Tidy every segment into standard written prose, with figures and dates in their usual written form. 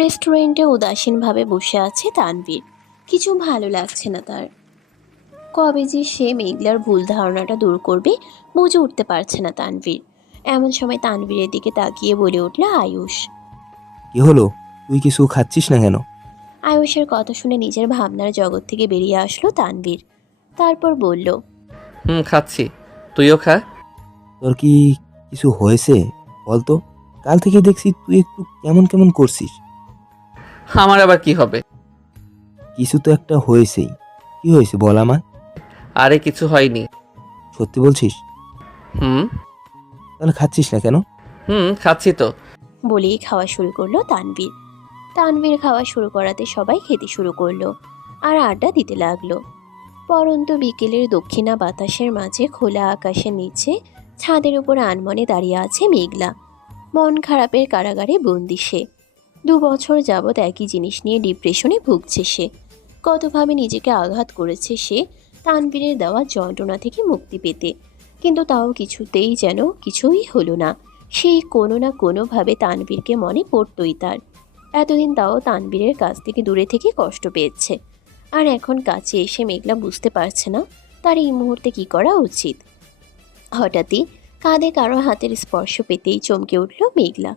রেস্টুরেন্টে উদাসীনভাবে বসে আছে তানভীর। কিছু ভালো লাগছে না তার। কবে যে সে মেঘলার ভুল ধারণাটা দূর করবে বুঝে উঠতে পারছে না তানভীর। এমন সময় তানভীরের দিকে তাকিয়ে বলে উঠল আয়ুষ। কি হলো? তুই কিছু খাচ্ছিস না কেন? আয়ুষের কথা শুনে নিজের ভাবনার জগৎ থেকে বেরিয়ে আসলো তানভীর। তারপর বলল, খাচ্ছি। তুইও খা। তোর কি কিছু হয়েছে? বলতো, কাল থেকে দেখছি তুই একটু কেমন কেমন করছিস। আমার আবার কি হবে? কিছু তো একটা হয়েছেই। কি হয়েছে বল আমায়। আরে কিছু হয়নি। সত্যি বলছিস? হুম। তাহলে খাচ্ছিস না কেন? খাচ্ছি তো। বলেই খাওয়া শুরু করলো তানভীর। তানভীর খাওয়া শুরু করাতে সবাই খেতে শুরু করলো আর আড্ডা দিতে লাগলো। পরন্ত বিকেলের দক্ষিণা বাতাসের মাঝে খোলা আকাশের নিচে ছাদের উপর আনমনে দাঁড়িয়ে আছে মেঘলা। মন খারাপের কারাগারে বন্দি সে। 2 বছর যাবৎ একই জিনিস নিয়ে ডিপ্রেশনে ভুগছে সে। কতভাবে নিজেকে আঘাত করেছে সে তানভীরের দেওয়া যন্ত্রণা থেকে মুক্তি পেতে, কিন্তু তাও কিছুই হলো না। সেই কোনো না কোনোভাবে তানভীরকে মনে পড়তই তার। এতদিন তাও তানভীরের কাছ থেকে দূরে থেকে কষ্ট পেয়েছে, আর এখন কাছে এসে মেঘলা বুঝতে পারছে না তার এই মুহূর্তে কি করা উচিত। হঠাৎই কাঁধে কারো হাতের স্পর্শ পেতেই চমকে উঠল মেঘলা।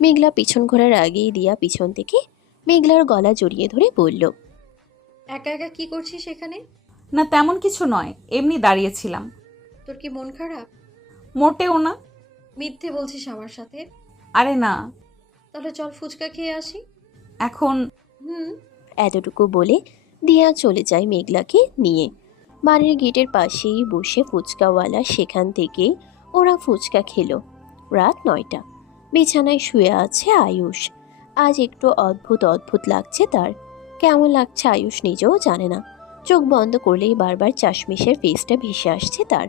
মেঘলা পিছন ঘোরার আগেই দিয়া পিছন থেকে মেঘলার গলা জড়িয়ে ধরে বলল, একা একা কি করছিস এখানে? না তেমন কিছু নয়, এমনি দাঁড়িয়েছিলাম। তোর কি মন খারাপ? মোটেও না। মিথ্যে বলছিস আমার সাথে? আরে না। তাহলে চল ফুচকা খেয়ে আসি। এখন হুম। এতটুকু বলে দিয়া চলে যায় মেঘলাকে নিয়ে। বাড়ির গেটের পাশেই বসে ফুচকাওয়ালা, সেখান থেকেই ওরা ফুচকা খেলো। রাত 9টা। বিছানায় শুয়ে আছে আয়ুষ। আজ একটু অদ্ভুত অদ্ভুত লাগছে তার। কেমন লাগছে আয়ুষ নিজেও জানে না। চোখ বন্ধ করলেই বারবার চাশমিশের ফেসটা ভেসে আসছে তার।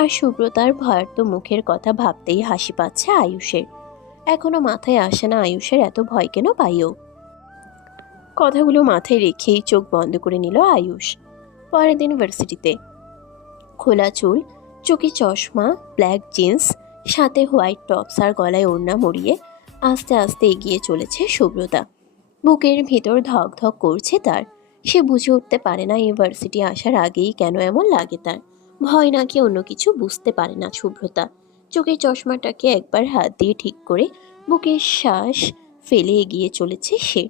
আর সুব্রতার ভয়ার্ত মুখের কথা ভাবতেই হাসি পাচ্ছে আয়ুষের। এখনো মাথায় আসে না আয়ুষের এত ভয় কেন পাইও। কথাগুলো মাথায় রেখেই চোখ বন্ধ করে নিল আয়ুষ। পরের দিন ভার্সিটিতে। খোলা চুল, চোখে চশমা, ব্ল্যাক জিন্স, সাথে হোয়াইট টপস আর গলায় ওড়না মরিয়ে আস্তে আস্তে এগিয়ে চলেছে সুব্রতা। বুকের ভেতর ধক ধক করছে তার। সে বুঝে উঠতে পারে না ইউনিভার্সিটি আসার আগেই কেন এমন লাগে তার। ভয় নাকি অন্য কিছু বুঝতে পারে না সুব্রতা। চোখের চশমাটাকে একবার হাত দিয়ে ঠিক করে বুকের শ্বাস ফেলে এগিয়ে চলেছে সে।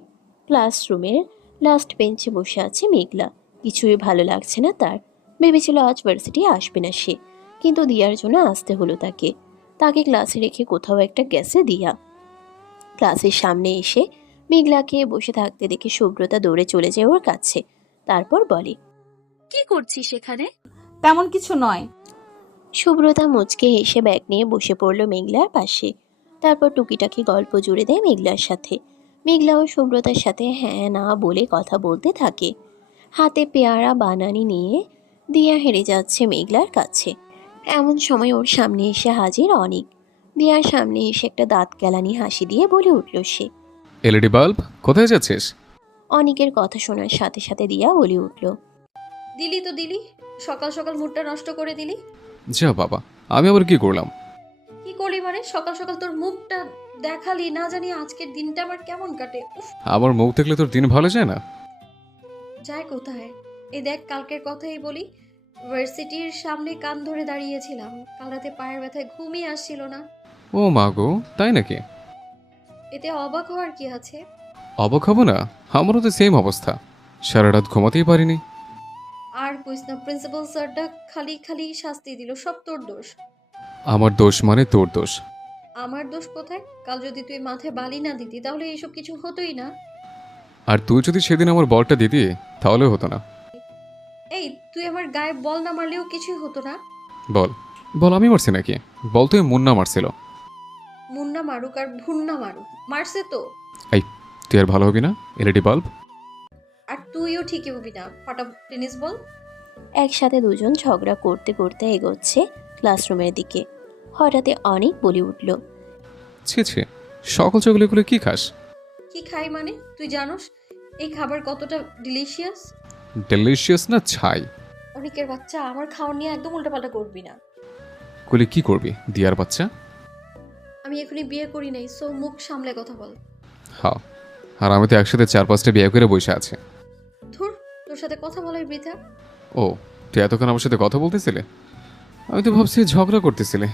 ক্লাসরুমের লাস্ট বেঞ্চে বসে আছে মেঘলা। কিছুই ভালো লাগছে না তার। ভেবেছিল আজ ভার্সিটি আসবে না সে, কিন্তু দিয়ার জন্য আসতে হলো তাকে। তাকে ক্লাসে রেখে কোথাও একটা গেছে দিয়া। ক্লাসের সামনে এসে মেঘলাকে বসে থাকতে দেখে সুব্রতা দৌড়ে চলে যায় ওর কাছে। তারপর বলে, কি করছিস এখানে? তেমন কিছু নয়। সুব্রতা মুচকে হেসে ব্যাগ নিয়ে বসে পড়ল মেঘলার পাশে। তারপর টুকিটাকি গল্প জুড়ে দেয় মেঘলার সাথে। মেঘলাও সুব্রতার সাথে হ্যাঁ না বলে কথা বলতে থাকে। হাতে পেয়ারা বানানি নিয়ে দিয়া হেরে যাচ্ছে মেঘলার কাছে। এমন সময় ওর সামনে এসে হাজির অনিক। দিয়ার সামনে এসে একটা দাঁত কেলানি হাসি দিয়ে বলে উঠল সে। এলইডি বাল্ব, কোথায় যাচ্ছিস? অনিকের কথা শোনার সাথে সাথে দিয়া বলে উঠল, দিলি তো দিলি, সকাল সকাল মুডটা নষ্ট করে দিলি। যা বাবা, আমি আবার কি করলাম? কি করলি মানে? সকাল সকাল তোর মুখটা দেখালি না, জানি আজকের দিনটা আমার কেমন কাটে। উফ। আমার মুখ দেখলে তোর দিন ভালো যায় না? যায় কোথায়? এই দেখ, কালকের কথাই বলি। ভার্সিটির সামনে কান ধরে দাঁড়িয়েছিলাম। কাল রাতে পায়ের ব্যথায় ঘুমিয়ে আসছিল না। ও মা গো, তাই নাকি? এতে অবাক হওয়ার কি আছে? অবাক হব না? আমারও তো সেম অবস্থা। সারা রাত ঘুমাতেই পারিনি। আর কইস না, প্রিন্সিপাল স্যারটা খালি খালি শাস্তি দিল। সব তোর দোষ। আমার দোষ মানে তোর দোষ? আমার দোষ কোথায়? কাল যদি তুই মাথায় বালি না দিতি তাহলে এইসব কিছু হতোই না। আর তুই যদি সেদিন আমার বলটা দিতি তাহলেও হতো না। এই, তুই আমার গায়ে বল না মারলেও কিছুই হতো না। বল, বল আমি মারছি নাকি? বল তুই মুন্না মারছিল। মুন্না মারুক আর ভুন্না মারুক, মারছে তো। এই, তুই আর ভালো হবি না? LED bulb. আর তুইও ঠিকই হবি না। ফাটা টেনিস বল। একসাথে দুজন ঝগড়া করতে করতে এগোচ্ছে ক্লাসরুমের দিকে। হঠাৎই অনেক বলে উঠল, ছি ছি, সকল চকলে গুলো কি খাস? কি খাই মানে? তুই জানোস এই খাবার কতটা ডিলিশিয়াস? ডেলিশিয়াস না ছাই? অনেকের বাচ্চা, আমার খাওয়া নিয়ে একদম উল্টাপাল্টা করবি না। কইলে কি করবি দিয়ার বাচ্চা? আমি এখনই বিয়ে করি নাই, সো মুখ সামলে কথা বল। হ্যাঁ, আর আমি তো একসাথে 4-5টা বিয়ে করে বসে আছি। ধুর, তোর সাথে কথা বলাই বৃথা। ও, তুই এতক্ষণ আমার সাথে কথা বলতেছিলে? আমি তো ভাবছি ঝগড়া করতেছিলে।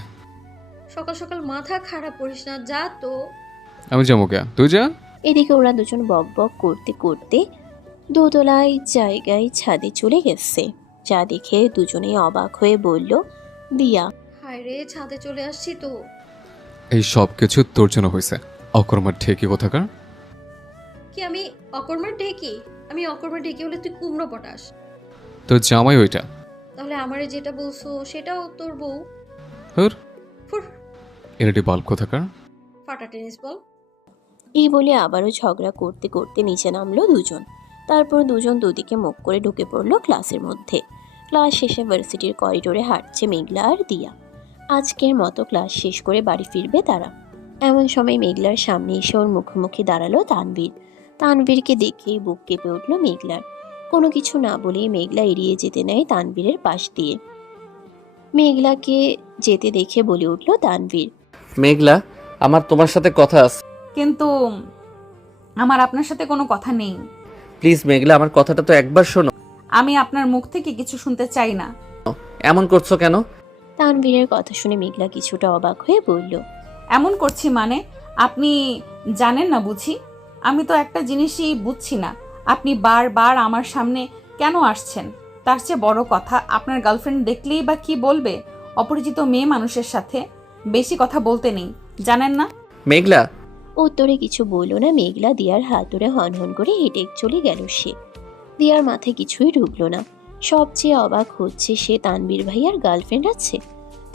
সকাল সকাল মাথা খারাপ করিস না, যা তো। আমি যাবো কে, তুই যা। এদিকে ওরা দুজন বক বক করতে করতে দোতলায় জায়গায় ছাদে চলে গেছে। যা দেখে দুজনেই অবাক হয়ে বলল, দিয়া। হায় রে, ছাদে চলে আসছি তো। এই সব কিছু তোর জন্য হয়েছে, অকর্মার ঠেকি কোথাকার। কি আমি অকর্মার ঢেকি? আমি অকর্মার ঢেকি হলে তুই কুমড়ো পটাস। তোর জামাই ওইটা। তাহলে আমারে যেটা বলছো সেটাও তোর বউ। হুর, ফুর, এনটি বাল্ব কোথাকার। ফাটা টেনিস বল। এই বলে আবারও ঝগড়া করতে করতে নিচে নামলো দুজন। তারপর দুজন দুদিকে মুখ করে ঢুকে পড়লো ক্লাসের মধ্যে। ক্লাস শেষে ভার্সিটির করিডোরে হাঁটছে মেঘলা আর দিয়া। আজকের মতো ক্লাস শেষ করে বাড়ি ফিরবে তারা। এমন সময় মেঘলার সামনে এসে ওর মুখোমুখি দাঁড়ালো তানভীর। তানভীরকে দেখেই বুক কেঁপে উঠল মেঘলার। কোনো কিছু না বলেই মেঘলা এড়িয়ে যেতে নেয় তানভীরের পাশ দিয়ে। মেঘলাকে যেতে দেখে বলে উঠল তানভীর, মেঘলা, আমার তোমার সাথে কথা আছে। কিন্তু আমার আপনার সাথে কোনো কথা নেই। প্লিজ মেঘলা, আমার কথাটা তো একবার শোনো। আমি আপনার মুখ থেকে কিছু শুনতে চাই না। এমন করছো কেন? তানভীরের কথা শুনে মেঘলা কিছুটা অবাক হয়ে বলল, এমন করছি মানে? আপনি জানেন না বুঝি? আমি তো একটা জিনিসই বুঝছি না, আপনি বারবার আমার সামনে কেন আসছেন? তার চেয়ে বড় কথা, আপনার গার্লফ্রেন্ড দেখলেই বা কি বলবে? অপরিচিত মেয়ে মানুষের সাথে বেশি কথা বলতে নেই, জানেন না? মেঘলা, উত্তরে কিছু বলল না মেঘলা। দিয়ার হাত ধরে হনহন করে হেঁটে চলে গেল সে। দিয়ার মাথায় কিছুই ঢুকলো না। সবচেয়ে অবাক হচ্ছে সে তানভীর ভাইয়ার গার্লফ্রেন্ড আছে।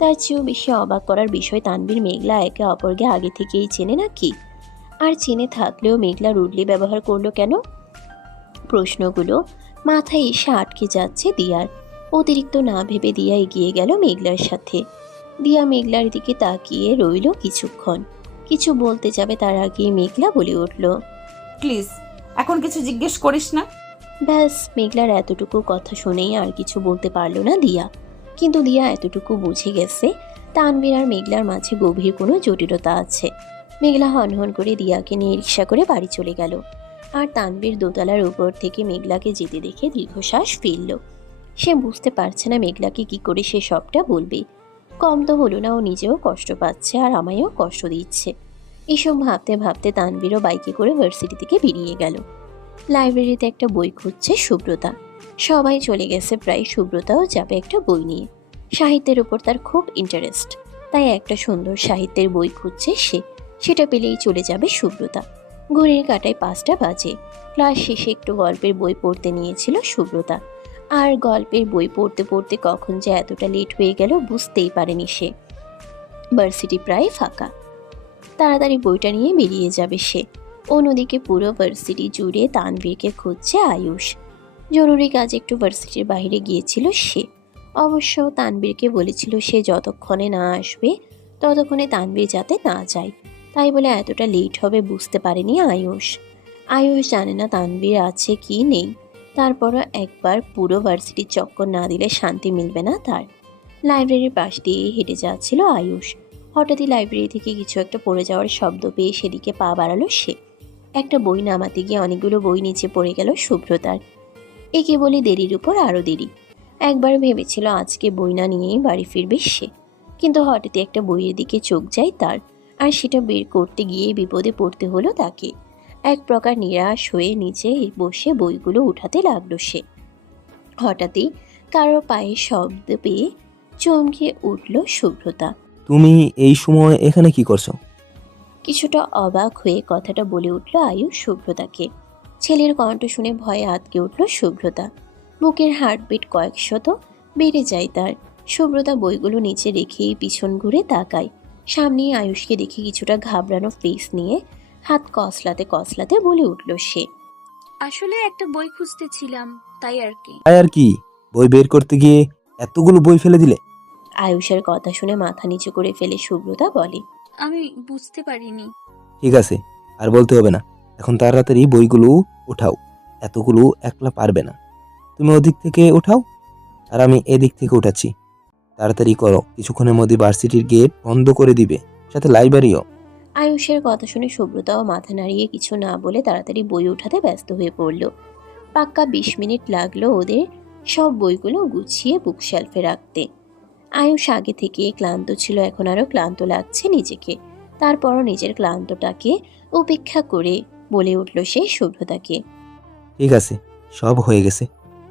তার চেয়েও বেশি অবাক করার বিষয় তানভীর মেঘলা একে অপরকে আগে থেকেই চেনে নাকি? আর চেনে থাকলেও মেঘলা রুডলি ব্যবহার করলো কেন? প্রশ্নগুলো মাথায় এসে আটকে যাচ্ছে দিয়ার। অতিরিক্ত না ভেবে দিয়া এগিয়ে গেল মেঘলার সাথে। দিয়া মেঘলার দিকে তাকিয়ে রইল কিছুক্ষণ। কিছু বলতে যাবে তার আগেই মেঘলা বলে উঠল, প্লিজ এখন কিছু জিজ্ঞেস করিস না। ব্যাস, মেঘলার এতটুকু কথা শুনেই আর কিছু বলতে পারল না দিয়া। কিন্তু দিয়া এতটুকু বুঝে গেছে তানভীর আর মেঘলার মাঝে গভীর কোনো জটিলতা আছে। মেঘলা হনহন করে দিয়াকে নিয়ে রিক্সা করে বাড়ি চলে গেল। আর তানভীর দোতলার উপর থেকে মেঘলাকে যেতে দেখে দীর্ঘশ্বাস ফেলল। সে বুঝতে পারছে না মেঘলাকে কি করে সে সবটা বলবে। কম তো হলো না, ও নিজেও কষ্ট পাচ্ছে আর আমায়ও কষ্ট দিচ্ছে। এসব ভাবতে ভাবতে তানভীরও বাইকে করে ভার্সিটি থেকে বেরিয়ে গেল। লাইব্রেরিতে একটা বই খুঁজছে সুব্রতা। সবাই চলে গেছে প্রায়, সুব্রতাও যাবে একটা বই নিয়ে। সাহিত্যের উপর তার খুব ইন্টারেস্ট, তাই একটা সুন্দর সাহিত্যের বই খুঁজছে সে। সেটা পেলেই চলে যাবে সুব্রতা। ঘড়ির কাঁটায় 5টা বাজে। ক্লাস শেষে একটু গল্পের বই পড়তে নিয়েছিল সুব্রতা। আর গল্পের বই পড়তে পড়তে কখন যে এতটা লেট হয়ে গেল বুঝতেই পারেনি সে। ভার্সিটি প্রায় ফাঁকা। তাড়াতাড়ি বইটা নিয়ে বেরিয়ে যাবে সে। অন্যদিকে পুরো ভার্সিটি জুড়ে তানভীরকে খুঁজছে আয়ুষ। জরুরি কাজে একটু ভার্সিটির বাইরে গিয়েছিল সে। অবশ্য তানভীরকে বলেছিল সে যতক্ষণে না আসবে ততক্ষণে তানভীর যাতে না যায়। তাই বলে এতটা লেট হবে বুঝতে পারেনি আয়ুষ। আয়ুষ জানে না তানভীর আছে কি নেই। তারপরও একবার পুরো ভার্সিটির চক্কর না দিলে শান্তি মিলবে না তার। লাইব্রেরির পাশ দিয়ে হেঁটে যাচ্ছিল আয়ুষ। হঠাৎই লাইব্রেরি থেকে কিছু একটা পড়ে যাওয়ার শব্দ পেয়ে সেদিকে পা বাড়ালো সে। একটা বই নামাতে গিয়ে অনেকগুলো বই নিচে পড়ে গেল শুভ্রতার। একে বলে দেরির উপর আরও দেরি। একবার ভেবেছিল আজকে বই না নিয়েই বাড়ি ফিরবে সে, কিন্তু হঠাৎই একটা বইয়ের দিকে চোখ যায় তার। আর সেটা বের করতে গিয়ে বিপদে পড়তে হলো তাকে। এক প্রকার নিরাশ হয়ে নিচে বসে বইগুলো উঠাতে লাগলো সে। হঠাৎই কারো পায়ে শব্দ পেয়ে চমকে উঠল শুভ্রতা। তুমি এই সময় এখানে কি করছো? কিছুটা অবাক হয়ে কথাটা বলে উঠল আয়ুষ শুভ্রতাকে। ছেলের কণ্ঠ শুনে ভয়ে আটকে উঠল শুভ্রতা। বুকের হার্টবিট কয়েকশত বেড়ে যায় তার। শুভ্রতা বইগুলো নিচে রেখেই পিছন ঘুরে তাকায়। সামনে আয়ুষকে দেখে কিছুটা ঘাবড়ানো ফেস নিয়ে হাত কসলাতে কসলাতে বলে উঠল সে, আসলে একটা বই খুঁজতেছিলাম, তাই আর কি। তাই আর কি? বই বের করতে গিয়ে এতগুলো বই ফেলে দিলে? আয়ুষের কথা শুনে মাথা নিচু করে ফেলে শুভ্রতা বলে, আমি বুঝতে পারিনি। ঠিক আছে, আর বলতে হবে না। এখন তাড়াতাড়ি বইগুলো উঠাও। এতগুলো একলা পারবে না, তুমি ওদিক থেকে উঠাও আর আমি এদিক থেকে উঠাচ্ছি। তাড়াতাড়ি করো, কিছুক্ষণের মধ্যে ভার্সিটির গেট বন্ধ করে দিবে, সাথে লাইব্রেরিও। আয়ুষের কথা শুনে সুব্রতাও মাথা নাড়িয়ে কিছু না বলে তাড়াতাড়ি বই উঠাতে ব্যস্ত হয়ে পড়ল। পাক্কা 20 মিনিট লাগলো ওদের সব বইগুলো গুছিয়ে বুকশেলফে রাখতে। আয়ুষ আগে থেকে ক্লান্ত ছিল, এখন আরো ক্লান্ত লাগছে নিজেকে। তারপরও নিজের ক্লান্তটাকে উপেক্ষা করে বলে উঠল সে সুব্রতাকে। ঠিক আছে, সব হয়ে গেছে,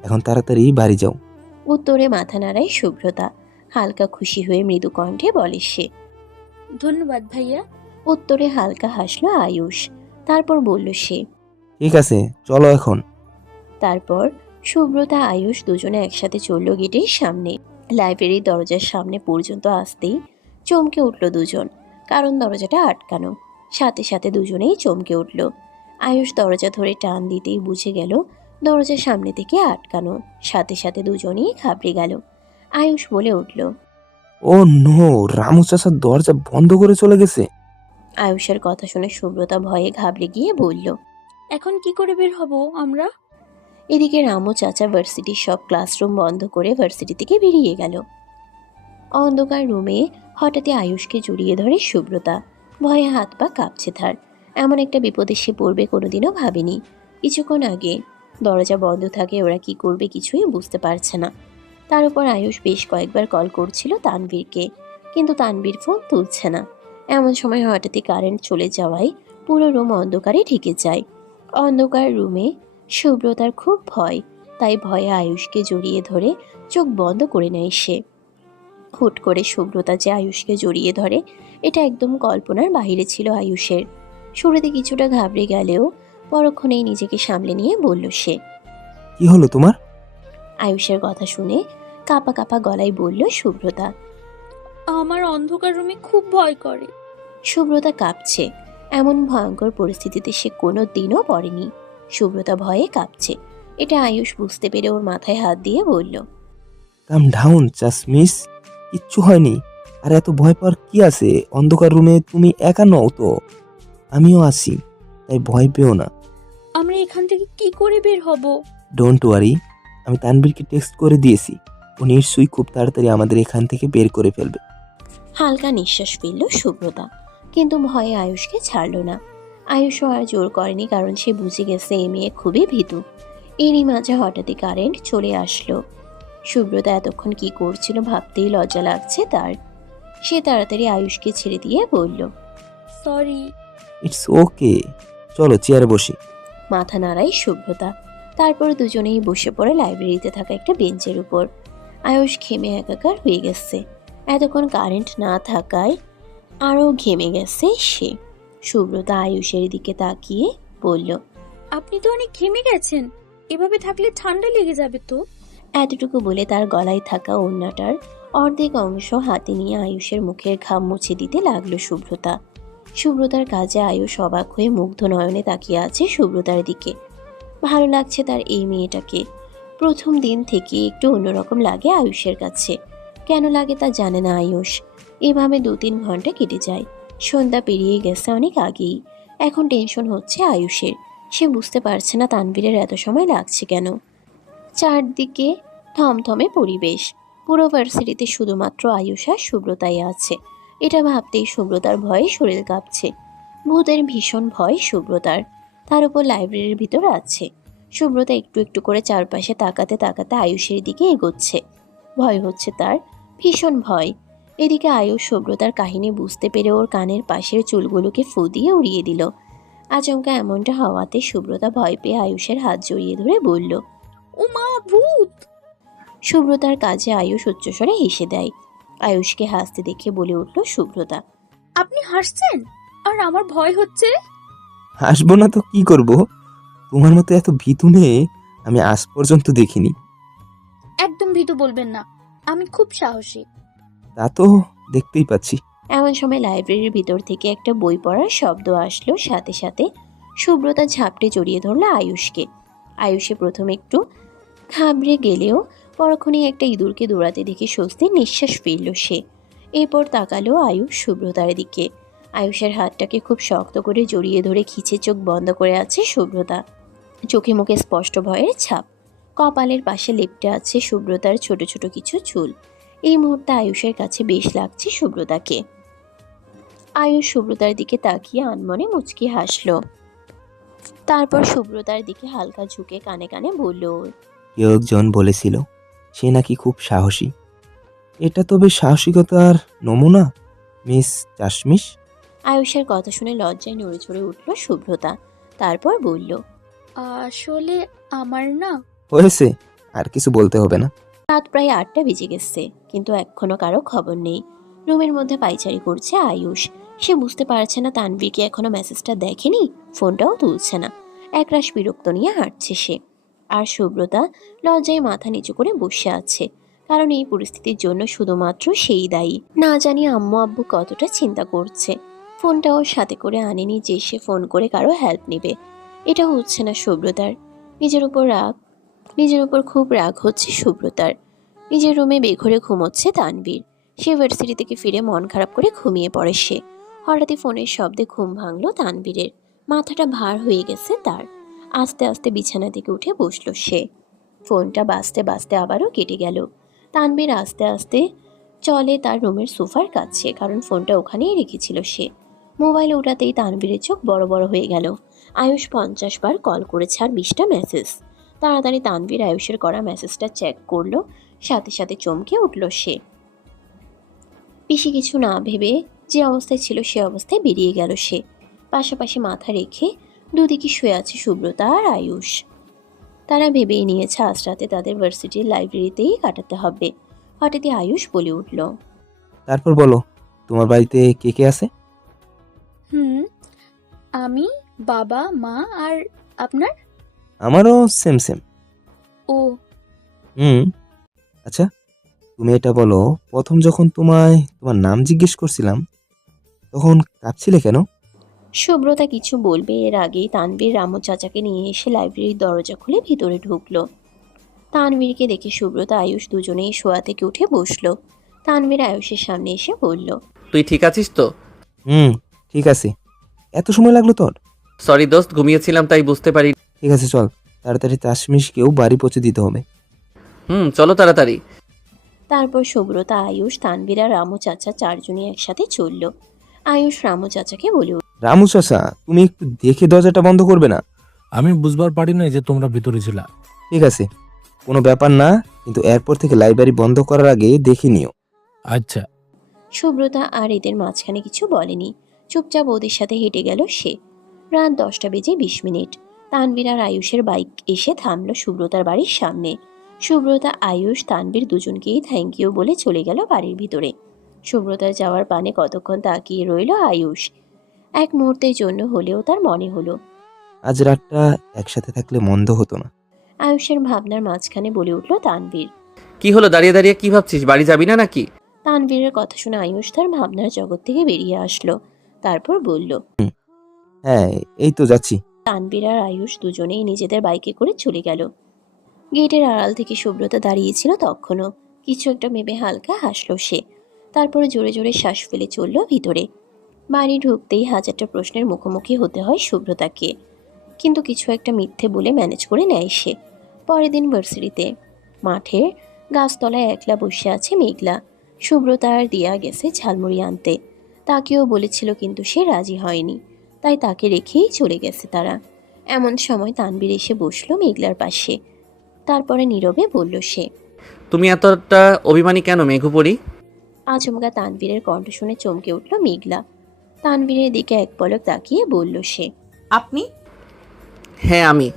এখন তাড়াতাড়ি বাড়ি যাও। উত্তরে মাথা নাড়ায় সুব্রতা। হালকা খুশি হয়ে মৃদু কণ্ঠে বলে সে। ধন্যবাদ ভাইয়া। উত্তরে হালকা হাসলো আয়ুষ। তারপর বলল সে। ঠিক আছে, চলো এখন। তারপর সুব্রতা আয়ুষ দুজনে একসাথে চলল গেটের সামনে। লাইব্রেরির দরজার সামনে পর্যন্ত আসতেই চমকে উঠল দুজন, কারণ দরজাটা আটকানো। সাথে সাথে দুজনেই চমকে উঠল। আয়ুষ দরজা ধরে টান দিতেই বুঝে গেল দরজার সামনে থেকে আটকানো। সাথে সাথে দুজনেই ঘাবড়ে গেল। আয়ুষ বলে উঠল। ও নো, রামু চাচার দরজা বন্ধ করে চলে গেছে। আয়ুষের কথা শুনে সুব্রতা ভয়ে ঘাবড়ে গিয়ে বলল। এখন কি করে বের হব আমরা? এদিকে রামু চাচা ভার্সিটির সব ক্লাসরুম বন্ধ করে ভার্সিটি থেকে বেরিয়ে গেল। অন্ধকার রুমে হঠাৎই আয়ুষকে জড়িয়ে ধরে সুব্রতা। ভয়ে হাত পা কাঁপছে তার। এমন একটা বিপদে সে পড়বে কোনোদিনও ভাবেনি। কিছুক্ষণ আগে দরজা বন্ধ থাকে, ওরা কি করবে কিছুই বুঝতে পারছে না। তার উপর আয়ুষ বেশ কয়েকবার কল করছিল তানভীরকে, কিন্তু তানভীর ফোন তুলছে না। এমন সময় হঠাৎই কারেন্ট চলে যাওয়ায় পুরো রুম অন্ধকারে ঢেকে যায়। অন্ধকার রুমে সুব্রতার খুব ভয়, তাই ভয়ে আয়ুষকে জড়িয়ে ধরে চোখ বন্ধ করে নেয় সে। হুট করে সুব্রতা যে আয়ুষকে জড়িয়ে ধরে, এটা একদম কল্পনার বাইরে ছিল আয়ুষের। শুরুতে কিছুটা ঘাবড়ে গেলেও পরক্ষণেই নিজেকে সামলে নিয়ে বলল সে। কি হলো তোমার? আয়ুষের কথা শুনে কাঁপা কাঁপা গলায় বলল সুব্রতা। আমার অন্ধকার রুমে খুব ভয় করে। সুব্রতা কাঁপছে। এমন ভয়ঙ্কর পরিস্থিতিতে সে কোনো দিনও পড়েনি। সুব্রতা ভয়ে কাঁপছে, এটা আয়ুষ বুঝতে পেরে ওর মাথায় হাত দিয়ে বলল। কাম ডাউন জাস্ট মিস, কিচ্ছু হয়নি। আর এত ভয় পাওয়ার কি আছে? অন্ধকার রুমে তুমি একা নও তো, আমিও আছি, তাই ভয় পেও না। আমরা এখান থেকে কি করে বের হব? ডোন্ট ওয়ারি, আমি তানভীরকে টেক্সট করে দিয়েছি, ও নিশ্চয়ই খুব তাড়াতাড়ি আমাদের এখান থেকে বের করে ফেলবে। হালকা নিঃশ্বাস ফেলল সুব্রতা, কিন্তু ভয়ে আয়ুষকে ছাড়ল না। আয়ুষও আর জোর করেনি, কারণ সে বুঝে গেছে এই মেয়ে খুবই ভীতু। এরই মাঝে হঠাৎই কারেন্ট চলে আসলো। সুব্রতা এতক্ষণ কি করছিল ভাবতেই লজ্জা লাগছে তার। সে তাড়াতাড়ি আয়ুষকে ছেড়ে দিয়ে বলল। সরি। ইটস ওকে, চলো চেয়ারে বসি। মাথা নাড়ায় সুব্রতা। তারপর দুজনেই বসে পড়ে লাইব্রেরিতে থাকা একটা বেঞ্চের উপর। আয়ুষ ঘেমে একাকার হয়ে গেছে। এতক্ষণ কারেন্ট না থাকায় আরও ঘেমে গেছে সে। সুব্রতা আয়ুষের দিকে তাকিয়ে বলল। আপনি তো অনেক ঘেমে গেছেন, এভাবে থাকলে ঠান্ডা লেগে যাবে তো। এতটুকু বলে তার গলায় থাকা ওড়নাটার অর্ধেক অংশ হাতে নিয়ে আয়ুষের মুখের ঘাম মুছে দিতে লাগলো সুব্রতা। সুব্রতার কাজে আয়ুষ অবাক হয়ে মুগ্ধ নয়নে তাকিয়ে আছে সুব্রতার দিকে। ভালো লাগছে তার এই মেয়েটাকে। প্রথম দিন থেকে একটু অন্যরকম লাগে আয়ুষের কাছে। কেন লাগে তা জানে না আয়ুষ। এভাবে 2-3 ঘন্টা কেটে যায়। সন্ধ্যা পেরিয়ে গেছে অনেক আগেই। এখন টেনশন হচ্ছে আয়ুষের। সে বুঝতে পারছে না তানভীরের এত সময় লাগছে কেন। চারদিকে থমথমে পরিবেশ। পুরো ভার্সিটিতে শুধুমাত্র আয়ুষ আর সুব্রতাই আছে। এটা ভাবতেই সুব্রতার ভয়ে শরীর কাঁপছে। ভূতের ভীষণ ভয় সুব্রতার। তার উপর লাইব্রেরির ভিতর আছে। সুব্রতা একটু একটু করে চারপাশে তাকাতে তাকাতে আয়ুষের দিকে এগোচ্ছে। ভয় হচ্ছে তার, ভীষণ ভয়। এদিকে আয়ুষ সুব্রতার কাহিনী বুঝতে পেরে ওর কানের পাশের চুলগুলোকে ফু দিয়ে উড়িয়ে দিল। আচমকা এমনটা হওয়াতে সুব্রতা ভয় পেয়ে আয়ুষের হাত জড়িয়ে ধরে বলল। ও মা, ভূত! সুব্রতার কাজে আয়ুষ উচ্চস্বরে হেসে দেয়। আয়ুষকে হাসতে দেখে বলে উঠল সুব্রতা। আপনি হাসছেন আর আমার ভয় হচ্ছে। হাসবো না তো কি করব? তোমার মতো এত ভীতু মেয়ে আমি আজ পর্যন্ত দেখিনি। একদম ভীতু বলবেন না, আমি খুব সাহসী। তা তো দেখতেই পাচ্ছি। এমন সময় লাইব্রেরির ভিতর থেকে একটা বই পড়ার শব্দ আসলো। সাথে সাথে সুব্রতা ঝাপটে জড়িয়ে ধরল আয়ুষকে। আয়ুষে প্রথমে একটু ঘাবড়ে গেলেও পরক্ষণেই একটা ইঁদুরকে দৌড়াতে দেখে স্বস্তির নিঃশ্বাস ফেলল সে। এরপর তাকালো আয়ুষ সুব্রতার দিকে। আয়ুষের হাতটাকে খুব শক্ত করে জড়িয়ে ধরে খিচে চোখ বন্ধ করে আছে সুব্রতা। চোখে মুখে স্পষ্ট ভয়ের ছাপ। কপালের পাশে লেপ্টে আছে সুব্রতার ছোট ছোট কিছু চুল। এই মুহূর্তে আয়ুষের কাছে বেশ লাগছে সুব্রতাকে। আয়ুষ সুব্রতার দিকে তাকিয়ে আনমনে মুচকি হাসল। তারপর সুব্রতার দিকে হালকা ঝুঁকে কানে কানে বলল, কেউ একজন বলেছিল সে নাকি খুব সাহসী। এটা তবে সাহসিকতার নমুনা, মিস চাশমিশ। আয়ুষের কথা শুনে লজ্জায় নড়ে চড়ে উঠল সুব্রতা। তারপর বলল, আসলে আমার না। হয়েছে, আর কিছু বলতে হবে না। রাত প্রায় 8টা বেজে গেছে, কিন্তু এখনো কারো খবর নেই। রুমের মধ্যে পায়চারি করছে আয়ুষ। সে বুঝতে পারছে না তানভীরকে এখনো মেসেজটা দেখেনি, ফোনটাও তুলছে না। একরাশ বিরক্ত নিয়ে হাঁটছে সে। আর সুব্রতা লজ্জায় মাথা নিচু করে বসে আছে, কারণ এই পরিস্থিতির জন্য শুধুমাত্র সেই দায়ী। না জানি আম্মু আব্বু কতটা চিন্তা করছে। ফোনটাও সাথে করে আনেনি যে সে ফোন করে কারো হেল্প নেবে। এটা হচ্ছে না সুব্রতার। নিজের উপর খুব রাগ হচ্ছে সুব্রতার। নিজের রুমে বেঘরে ঘুমোচ্ছে তানভীর। সে ভার্সিটি থেকে ফিরে মন খারাপ করে ঘুমিয়ে পড়ে সে। হঠাৎই ফোনের শব্দে ঘুম ভাঙলো তানভীরের। মাথাটা ভার হয়ে গেছে তার। আস্তে আস্তে বিছানা থেকে উঠে বসলো সে। ফোনটা বাজতে বাজতে আবারও কেটে গেল। তানভীর আস্তে আস্তে চলে তার রুমের সোফার কাছে, কারণ ফোনটা ওখানেই রেখেছিল সে। মোবাইল ওঠাতেই তানভীরের চোখ বড় বড় হয়ে গেল। আয়ুষ 50 বার কল করেছে আর 20টা মেসেজ। তাড়াতাড়ি তানভীর আয়ুষের করা মেসেজটা চেক করলো। সাথে সাথে চমকে উঠল সে। বেশি কিছু না ভেবে যে অবস্থায় ছিল সে অবস্থায় বেরিয়ে গেল সে। পাশাপাশি মাথা রেখে দুদিকে শুয়ে আছে সুব্রতা আর আয়ুষ। তারা ভেবেই নিয়েছে আজ রাতে তাদের ভার্সিটির লাইব্রেরিতেই কাটাতে হবে। হঠাৎই আয়ুষ বলে উঠল, তারপর বলো, তোমার বাড়িতে কে কে আছে? হুম, আমি, বাবা, মা আর আপনার। আমারও সেম সেম। ও, হুম, আচ্ছা, তুমি এটা বলো, প্রথম যখন তোমার নাম জিজ্ঞেস করছিলাম তখন কাঁপছিলে কেন? সুব্রতা কিছু বলবে এর আগেই তানভীর রামু চাচাকে নিয়ে এসে লাইব্রেরির দরজা খুলে ভিতরে ঢুকলো। তানভীরকে দেখে সুব্রতা আয়ুষ দুজনেই শোয়া থেকে উঠে বসলো। তানভীর আয়ুষের সামনে এসে বলল, তুই ঠিক আছিস তো? হুম, ঠিক আছে। এত সময় লাগলো তোর? সরি দোস্ত, ঘুমিয়েছিলাম তাই বুঝতে পারি। ঠিক আছে, চল তাড়াতাড়ি চাশমিশকেও বাড়ি পৌঁছে দিতে হবে। চলো তাড়াতাড়ি। তারপর সুব্রতা আয়ুষ তানভীর আর রামু চাচা চারজনই একসাথে চলল। আয়ুষ রামু চাচাকে বলে উঠল, রামু চাচা, তুমি একটু দেখে দরজাটা বন্ধ করবে না? আমি বুঝবার পারি না যে তোমরা ভিতরে ছিলা। ঠিক আছে, কোনো ব্যাপার না, কিন্তু এরপর থেকে লাইব্রেরি বন্ধ করার আগে দেখে নিও। আচ্ছা। সুব্রতা আর এদের মাঝখানে কিছু বলেনি, চুপচাপ ওদের সাথে হেঁটে গেল সে। রাত 10টা বেজে 20 মিনিট। তানভীর আর আয়ুষের বাইক এসে থামলো সুব্রতার বাড়ির সামনে। সুব্রতা আয়ুষ তানভীর দুজনকেই থ্যাংক ইউ বলে চলে গেল বাড়ির ভিতরে। সুব্রতার যাওয়ার পানে কতক্ষণ তাকিয়ে রইল আয়ুষ। এক মুহূর্তের জন্য হলেও তার মনে হলো আজ রাতটা একসাথে থাকলে মন্দ হতো না। আয়ুষের ভাবনার মাঝখানে বলে উঠল তানভীর। কি হলো, দাঁড়িয়ে দাঁড়িয়ে কি ভাবছিস? বাড়ি যাবি না নাকি? তানভীরের কথা শুনে আয়ুষ তার ভাবনার জগৎ থেকে বেরিয়ে আসলো। তারপর বলল, হ্যাঁ, এই তো যাচ্ছি। তানভীর আর আয়ুষ দুজনেই নিজেদের বাইকে করে চলে গেল। গেটের আড়াল থেকে সুব্রতা দাঁড়িয়েছিল তখনও। কিছু একটা ভেবে হালকা হাসল সে। তারপরে জোরে জোরে শ্বাস ফেলে চলল ভিতরে। বাড়ি ঢুকতেই হাজারটা প্রশ্নের মুখোমুখি হতে হয় সুব্রতাকে, কিন্তু কিছু একটা মিথ্যে বলে ম্যানেজ করে নেয় সে। পরের দিন ভার্সিটিতে মাঠের গাছতলায় একলা বসে আছে মেঘলা। সুব্রতা আর দিয়া গেছে ঝালমুড়ি আনতে। তাকেও বলেছিল, কিন্তু সে রাজি হয়নি, তাই তাকে রেখেই চলে গেছে তারা। এমন সময় তানভীর এসে বসলো মেঘলার পাশে। তারপরে নীরবে বলল সে, তুমি এতটা অভিমানী কেন মেঘুপরি? আচমকা তানভীরের কণ্ঠ শুনে চমকে উঠল মেঘলা। তানভীরের দিকে এক পলক তাকিয়ে বলল সে, আপনি? হ্যাঁ আমি।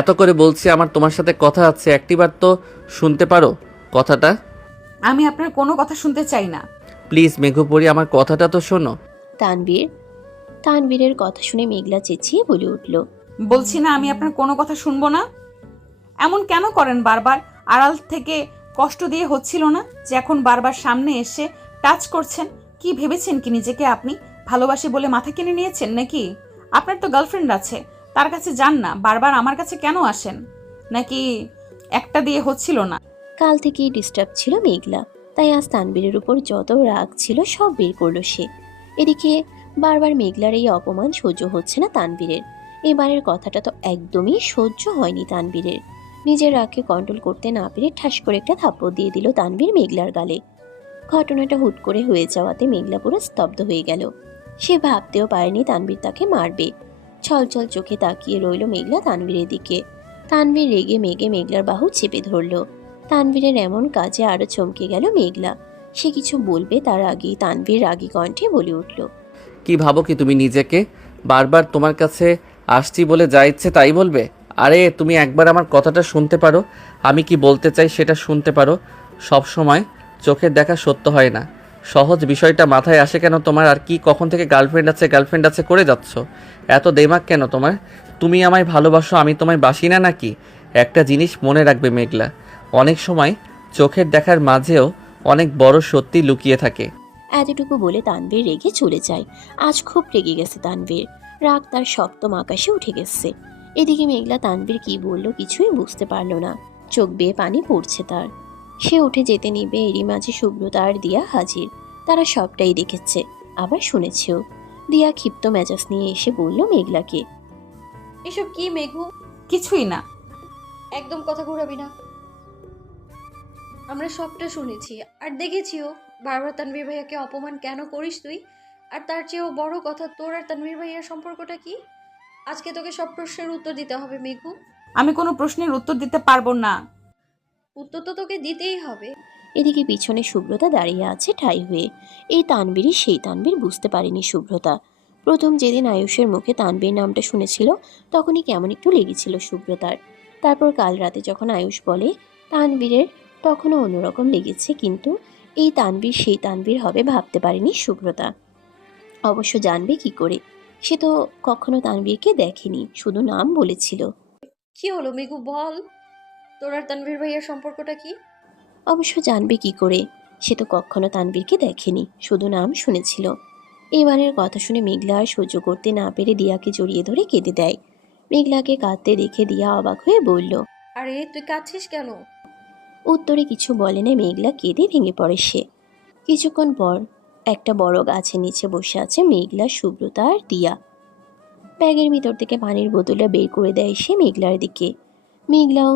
এত করে বলছি আমার তোমার সাথে কথা আছে, একটিবার তো শুনতে পারো কথাটা। আমি আপনার কোনো কথা শুনতে চাই না। প্লিজ মেঘুপরি, আমার কথাটা তো শোনো। তানভীরের কথা শুনে মেঘলা চেঁচিয়ে বলে উঠল, বলছি না আমি আপনার কোনো কথা শুনবো না। এমন কেন করেন বারবার? আড়াল থেকে কষ্ট দিয়ে হচ্ছিল না যে এখন বারবার সামনে এসে টাচ করছেন? কি ভেবেছেন কি নিজেকে আপনি? ভালোবাসি বলে মাথা কিনে নিয়েছেন নাকি? আপনার তো গার্লফ্রেন্ড আছে, তার কাছে যান না, বারবার আমার কাছে কেন আসেন? নাকি একটা দিয়ে হচ্ছিল না? কাল থেকেই ডিস্টার্ব ছিল মেঘলা, তাই আজ তানভীরের উপর যত রাগ ছিল সব বের করলো সে। এদিকে বারবার মেঘলার এই অপমান সহ্য হচ্ছে না তানভীরের। এবারের কথাটা তো একদমই সহ্য হয়নি তানভীরের। নিজের রাগকে কন্ট্রোল করতে না পেরে ঠাস করে একটা থাপ্পড় দিয়ে দিল তানভীর মেঘলার গালে। ঘটনাটা হুট করে হয়ে যাওয়াতে মেঘলা পুরো স্তব্ধ হয়ে গেল। সে ভাবতেও পারেনি তানভীর তাকে মারবে। ছলছল চোখে তাকিয়ে রইল মেঘলা তানভীরের দিকে। তানভীর রেগে মেগে মেঘলার বাহু চেপে ধরল। তানভীরের এমন কাজে আরো চমকে গেল মেঘলা। সে কিছু বলবে তার আগেই তানভীর রাগী কণ্ঠে বলে উঠল, কি ভাবো কি তুমি নিজেকে? বারবার তোমার কাছে আসছি বলে যা ইচ্ছে তাই বলবে? আরে তুমি একবার আমার কথাটা শুনতে পারো। আমি কি বলতে চাই সেটা শুনতে পারো। সব সময় চোখের দেখা সত্য হয় না। সহজ বিষয়টা মাথায় আসে কেন তোমার? আর কি কখন থেকে গার্লফ্রেন্ড আছে করে যাচ্ছ? এত দেমাগ কেন তোমার? তুমি আমায় ভালোবাসো, আমি তোমায় বাসি না নাকি? একটা জিনিস মনে রাখবে মেঘলা, অনেক সময় চোখের দেখার মাঝেও অনেক বড় সত্যি লুকিয়ে থাকে। এতটুকু বলে তানভীর রেগে চলে যায়। আজ খুব রেগে গেছে তানভীর। রাগ তার সপ্তম আকাশে উঠে গেছে। এদিকে মেঘলা তানভীর কি বলল কিছুই বুঝতে পারল না। চোখ বেয়ে পানি পড়ছে তার। সে উঠে যেতে নিবে, এরই মাঝে সুব্রতা আর দিয়া হাজির। তারা সবটাই দেখেছে, আবার শুনেছেও। দিয়া ক্ষিপ্ত মেজাজ নিয়ে এসে বলল মেঘলাকে, এসব কি মেঘু? কিছুই না। একদম কথা ঘুরাবি না। আমরা সবটা শুনেছি আর দেখেছিও। বারবার তানভীর ভাইয়াকে অপমান কেন করিস তুই? আর তার চেয়েও বড় কথা, তোর আর তানভীর ভাইয়ার সম্পর্কটা কি? আজকে তোকে সব প্রশ্নের উত্তর দিতে হবে মেঘু। আমি কোনো প্রশ্নের উত্তর দিতে পারবো না। উত্তর তো তোকে দিতেই হবে। এদিকে পিছনে সুব্রতা দাঁড়িয়ে আছে ঠাই হয়ে। এই তানবীরই সেই তানবীর বুঝতে পারেনি সুব্রতা। প্রথম যেদিন আয়ুষের মুখে তানবীর নামটা শুনেছিল তখনই কেমন একটু লেগেছিল সুব্রতার। তারপর কাল রাতে যখন আয়ুষ বলে তানবীরের, তখনও অন্যরকম লেগেছে, কিন্তু এই তানবীর সেই তানবীর হবে ভাবতে পারেনি সুব্রতা। অবশ্য জানবে কি করে? সে তো কখনো তানবীরকে দেখেনি, শুধু নাম বলেছিল। কি হলো মেঘু, বল তোর আর তানভীর ভাইয়ার সম্পর্কটা কি? অবশ্য জানবে কি করে? সে তো কখনো তানবীরকে দেখেনি, শুধু নাম শুনেছিল। এবারের কথা শুনে মেঘলা আর সহ্য করতে না পেরে দিয়াকে জড়িয়ে ধরে কেঁদে দেয়। মেঘলাকে কাঁদতে দেখে দিয়া অবাক হয়ে বলল। আরে তুই কাঁদছিস কেন? উত্তরে কিছু বলে না মেঘলা, কেঁদে ভেঙে পড়ে সে। কিছুক্ষণ পর একটা বড় গাছের নিচে বসে আছে মেঘলা, সুব্রতা আর দিয়া। ব্যাগের ভিতর থেকে পানির বোতলটা বের করে দেয় সে মেঘলার দিকে। মেঘলাও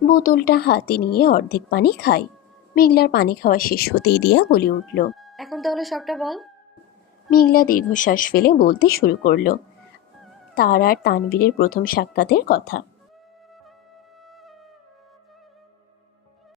বোতলটা হাতে নিয়ে অর্ধেক পানি খায়। মেঘলার পানি খাওয়া শেষ হতেই দিয়া বলে উঠল। এখন তাহলে সবটা বল। মেঘলা দীর্ঘশ্বাস ফেলে বলতে শুরু করলো তার আর তানবীরের প্রথম সাক্ষাতের কথা।